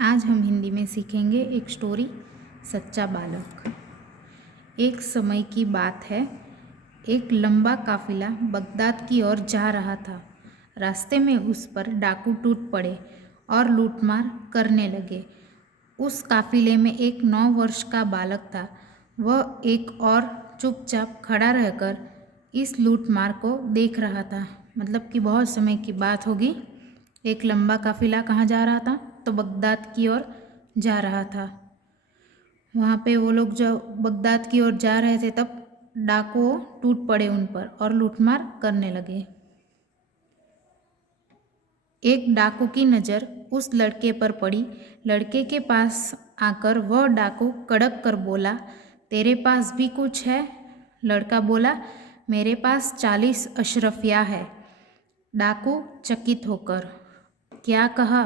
आज हम हिंदी में सीखेंगे एक स्टोरी, सच्चा बालक। एक समय की बात है, एक लंबा काफिला बगदाद की ओर जा रहा था। रास्ते में उस पर डाकू टूट पड़े और लूटमार करने लगे। उस काफिले में एक 9 वर्ष का बालक था। वह एक और चुपचाप खड़ा रहकर इस लूटमार को देख रहा था। मतलब कि बहुत समय की बात होगी। एक लंबा काफिला कहाँ जा रहा था? तो बगदाद की ओर जा रहा था। वहाँ पे वो लोग जब बगदाद की ओर जा रहे थे तब डाकू टूट पड़े उन पर और लूटमार करने लगे। एक डाकू की नज़र उस लड़के पर पड़ी। लड़के के पास आकर वह डाकू कड़क कर बोला, तेरे पास भी कुछ है? लड़का बोला, मेरे पास 40 अशरफिया है। डाकू चकित होकर, क्या कहा?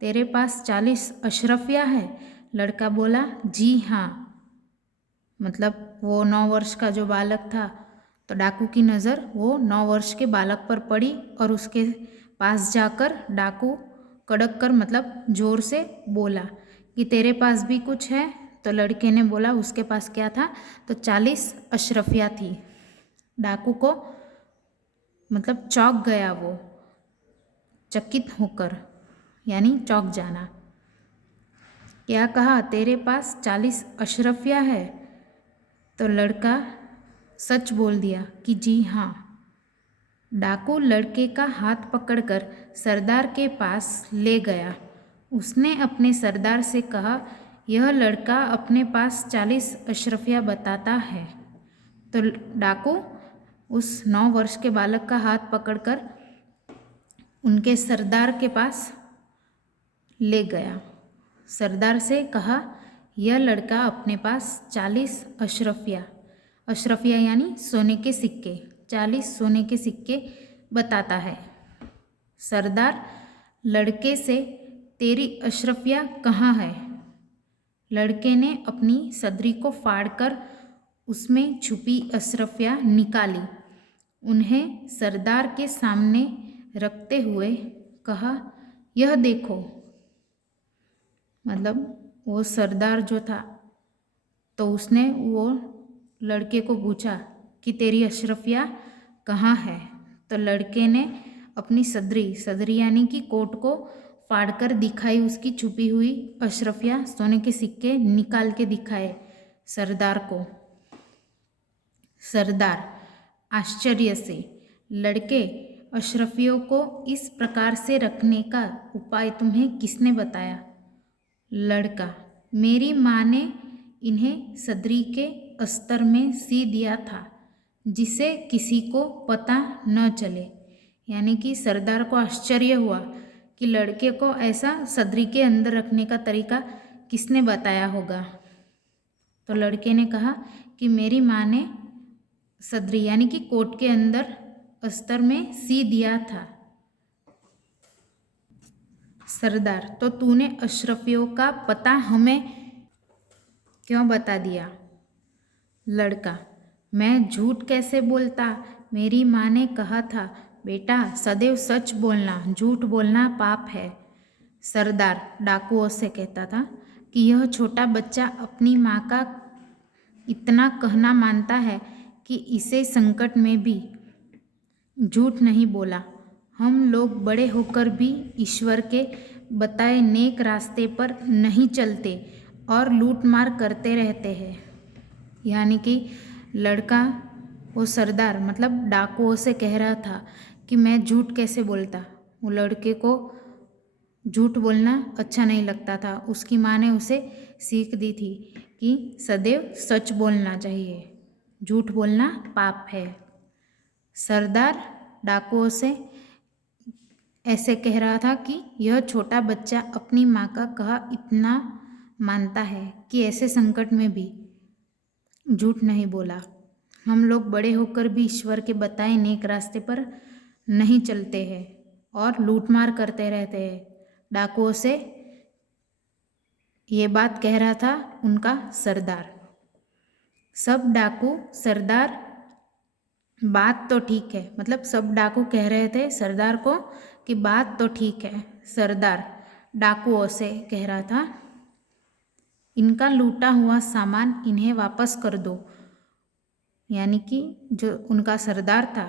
तेरे पास 40 अशरफिया है? लड़का बोला, जी हाँ। मतलब वो 9 वर्ष का जो बालक था, तो डाकू की नज़र वो 9 वर्ष के बालक पर पड़ी और उसके पास जाकर डाकू कड़क कर मतलब ज़ोर से बोला कि तेरे पास भी कुछ है? तो लड़के ने बोला उसके पास क्या था? तो 40 अशरफिया थी। डाकू को मतलब चौंक गया वो, चकित होकर यानी चौंक जाना। क्या कहा? तेरे पास 40 अशरफिया है? तो लड़का सच बोल दिया कि जी हाँ। डाकू लड़के का हाथ पकड़कर सरदार के पास ले गया। उसने अपने सरदार से कहा, यह लड़का अपने पास 40 अशरफिया बताता है। तो डाकू उस 9 वर्ष के बालक का हाथ पकड़कर उनके सरदार के पास ले गया। सरदार से कहा, यह लड़का अपने पास 40 अशरफिया यानी सोने के सिक्के, 40 सोने के सिक्के बताता है। सरदार लड़के से, तेरी अशरफिया कहाँ है? लड़के ने अपनी सदरी को फाड़कर उसमें छुपी अशरफिया निकाली। उन्हें सरदार के सामने रखते हुए कहा, यह देखो। मतलब वो सरदार जो था तो उसने वो लड़के को पूछा कि तेरी अशरफिया कहाँ है? तो लड़के ने अपनी सदरी यानी कि कोट को फाड़कर दिखाई, उसकी छुपी हुई अशरफिया सोने के सिक्के निकाल के दिखाए सरदार को। सरदार आश्चर्य से, लड़के, अशरफियों को इस प्रकार से रखने का उपाय तुम्हें किसने बताया? लड़का, मेरी माँ ने इन्हें सदरी के अस्तर में सी दिया था जिसे किसी को पता न चले। यानी कि सरदार को आश्चर्य हुआ कि लड़के को ऐसा सदरी के अंदर रखने का तरीका किसने बताया होगा। तो लड़के ने कहा कि मेरी माँ ने सदरी यानी कि कोट के अंदर अस्तर में सी दिया था। सरदार, तो तूने अशरफियों का पता हमें क्यों बता दिया? लड़का, मैं झूठ कैसे बोलता? मेरी माँ ने कहा था, बेटा सदैव सच बोलना, झूठ बोलना पाप है। सरदार डाकुओं से कहता था कि यह छोटा बच्चा अपनी माँ का इतना कहना मानता है कि इसे संकट में भी झूठ नहीं बोला। हम लोग बड़े होकर भी ईश्वर के बताए नेक रास्ते पर नहीं चलते और लूटमार करते रहते हैं। यानी कि लड़का वो सरदार मतलब डाकुओं से कह रहा था कि मैं झूठ कैसे बोलता। वो लड़के को झूठ बोलना अच्छा नहीं लगता था। उसकी माँ ने उसे सीख दी थी कि सदैव सच बोलना चाहिए, झूठ बोलना पाप है। सरदार डाकुओं से ऐसे कह रहा था कि यह छोटा बच्चा अपनी माँ का कहा इतना मानता है कि ऐसे संकट में भी झूठ नहीं बोला। हम लोग बड़े होकर भी ईश्वर के बताए नेक रास्ते पर नहीं चलते हैं और लूटमार करते रहते हैं। डाकुओं से ये बात कह रहा था उनका सरदार। सब डाकू सरदार, बात तो ठीक है, मतलब सब डाकू कह रहे थे सरदार को कि बात तो ठीक है। सरदार डाकुओं से कह रहा था, इनका लूटा हुआ सामान इन्हें वापस कर दो। यानी कि जो उनका सरदार था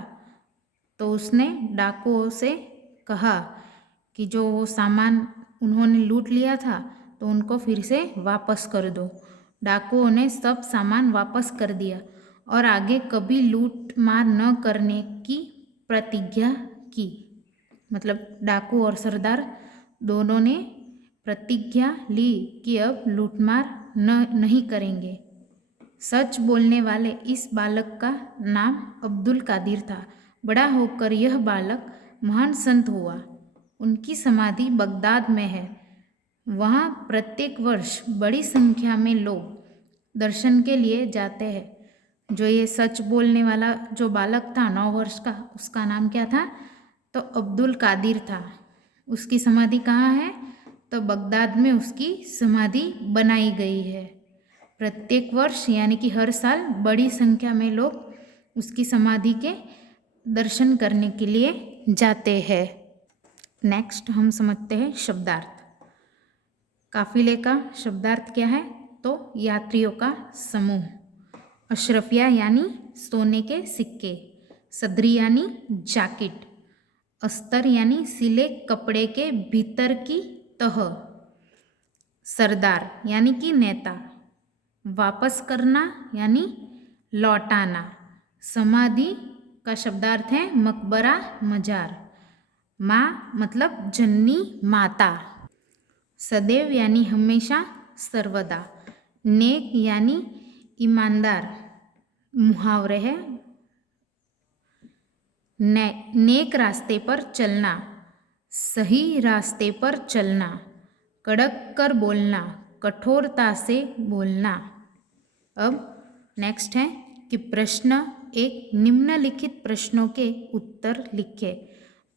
तो उसने डाकुओं से कहा कि जो वो सामान उन्होंने लूट लिया था तो उनको फिर से वापस कर दो। डाकुओं ने सब सामान वापस कर दिया और आगे कभी लूट मार न करने की प्रतिज्ञा की। मतलब डाकू और सरदार दोनों ने प्रतिज्ञा ली कि अब लूटमार नहीं करेंगे। सच बोलने वाले इस बालक का नाम अब्दुल कादिर था। बड़ा होकर यह बालक महान संत हुआ। उनकी समाधि बगदाद में है। वहाँ प्रत्येक वर्ष बड़ी संख्या में लोग दर्शन के लिए जाते हैं। जो ये सच बोलने वाला जो बालक था 9 वर्ष का, उसका नाम क्या था? तो अब्दुल कादिर था। उसकी समाधि कहाँ है? तो बगदाद में उसकी समाधि बनाई गई है। प्रत्येक वर्ष यानी कि हर साल बड़ी संख्या में लोग उसकी समाधि के दर्शन करने के लिए जाते हैं। नेक्स्ट हम समझते हैं शब्दार्थ। काफिले का शब्दार्थ क्या है? तो यात्रियों का समूह। अशरफिया यानी सोने के सिक्के। सदरी यानी जैकेट। अस्तर यानी सिले कपड़े के भीतर की तह। सरदार यानी कि नेता। वापस करना यानी लौटाना। समाधि का शब्दार्थ है मकबरा, मजार। माँ मतलब जननी, माता। सदैव यानी हमेशा, सर्वदा। नेक यानी ईमानदार, मुहावरे है। नेक रास्ते पर चलना, सही रास्ते पर चलना। कड़क कर बोलना, कठोरता से बोलना। अब नेक्स्ट है कि प्रश्न एक निम्नलिखित प्रश्नों के उत्तर लिखे।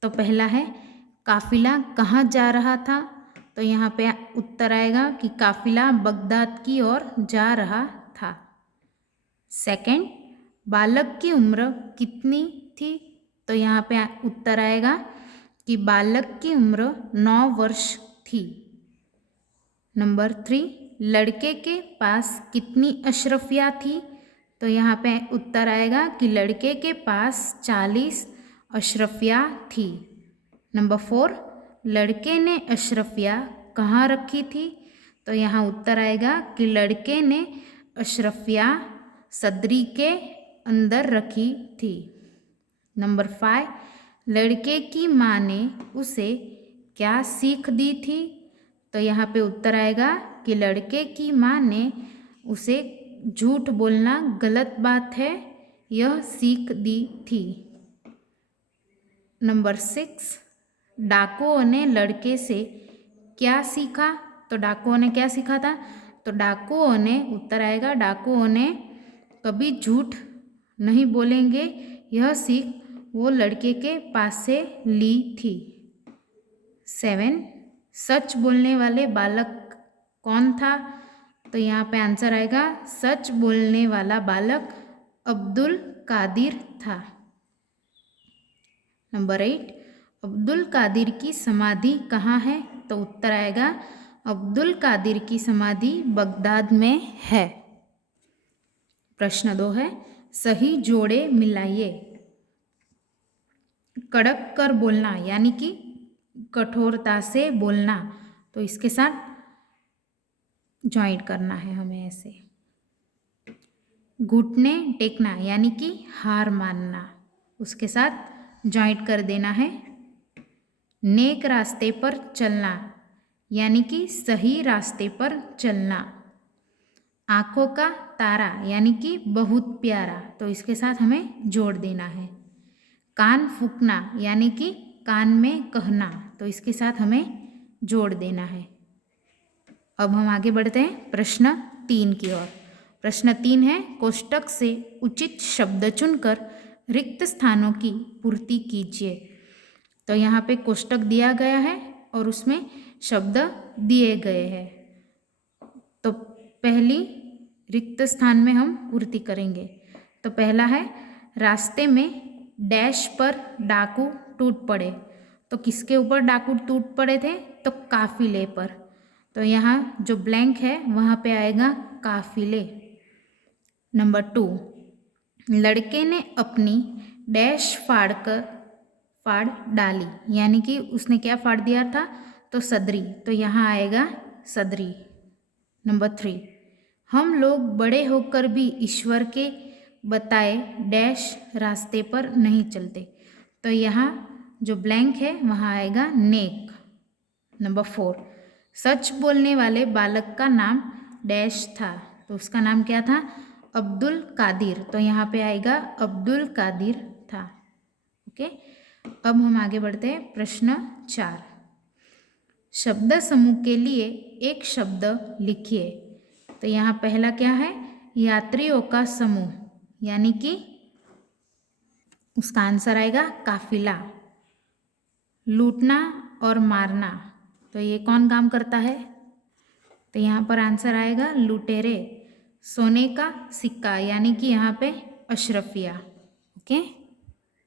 तो पहला है काफिला कहाँ जा रहा था? तो यहाँ पे उत्तर आएगा कि काफिला बगदाद की ओर जा रहा था। सेकंड, बालक की उम्र कितनी थी? तो यहाँ पे उत्तर आएगा कि बालक की उम्र 9 वर्ष थी। नंबर 3, लड़के के पास कितनी अशरफिया थी? तो यहाँ पे उत्तर आएगा कि लड़के के पास 40 अशरफिया थी। नंबर 4, लड़के ने अशरफिया कहाँ रखी थी? तो यहाँ उत्तर आएगा कि लड़के ने अशरफिया सदरी के अंदर रखी थी। नंबर 5, लड़के की माँ ने उसे क्या सीख दी थी? तो यहाँ पे उत्तर आएगा कि लड़के की माँ ने उसे झूठ बोलना गलत बात है यह सीख दी थी। नंबर 6, डाकुओं ने लड़के से क्या सीखा? तो डाकुओं ने क्या सीखा था? तो डाकुओं ने, उत्तर आएगा डाकुओं ने कभी झूठ नहीं बोलेंगे यह सीख वो लड़के के पास से ली थी। 7, सच बोलने वाले बालक कौन था? तो यहाँ पे आंसर आएगा सच बोलने वाला बालक अब्दुल कादिर था। नंबर 8, अब्दुल कादिर की समाधि कहाँ है? तो उत्तर आएगा अब्दुल कादिर की समाधि बगदाद में है। प्रश्न 2 है सही जोड़े मिलाइए। कड़क कर बोलना यानी कि कठोरता से बोलना, तो इसके साथ ज्वाइंट करना है हमें ऐसे। घुटने टेकना यानी कि हार मानना, उसके साथ ज्वाइंट कर देना है। नेक रास्ते पर चलना यानी कि सही रास्ते पर चलना। आँखों का तारा यानी कि बहुत प्यारा, तो इसके साथ हमें जोड़ देना है। कान फूंकना यानी कि कान में कहना, तो इसके साथ हमें जोड़ देना है। अब हम आगे बढ़ते हैं प्रश्न 3 की ओर। प्रश्न 3 है कोष्टक से उचित शब्द चुनकर रिक्त स्थानों की पूर्ति कीजिए। तो यहाँ पे कोष्टक दिया गया है और उसमें शब्द दिए गए हैं। तो पहली रिक्त स्थान में हम पूर्ति करेंगे। तो पहला है रास्ते में डैश पर डाकू टूट पड़े। तो किसके ऊपर डाकू टूट पड़े थे? तो काफिले पर। तो यहाँ जो ब्लैंक है वहाँ पे आएगा काफिले। नंबर 2, लड़के ने अपनी डैश फाड़ डाली, यानी कि उसने क्या फाड़ दिया था, तो सदरी। तो यहाँ आएगा सदरी। नंबर 3, हम लोग बड़े होकर भी ईश्वर के बताए डैश रास्ते पर नहीं चलते। तो यहाँ जो ब्लैंक है वहाँ आएगा नेक। नंबर 4, सच बोलने वाले बालक का नाम डैश था। तो उसका नाम क्या था, अब्दुल कादिर। तो यहाँ पे आएगा अब्दुल कादिर था। ओके, अब हम आगे बढ़ते हैं। प्रश्न 4, शब्द समूह के लिए एक शब्द लिखिए। तो यहाँ पहला क्या है, यात्रियों का समूह, यानी कि उसका आंसर आएगा काफिला। लूटना और मारना, तो ये कौन काम करता है, तो यहाँ पर आंसर आएगा लुटेरे। सोने का सिक्का, यानी कि यहाँ पे अशरफिया। ओके।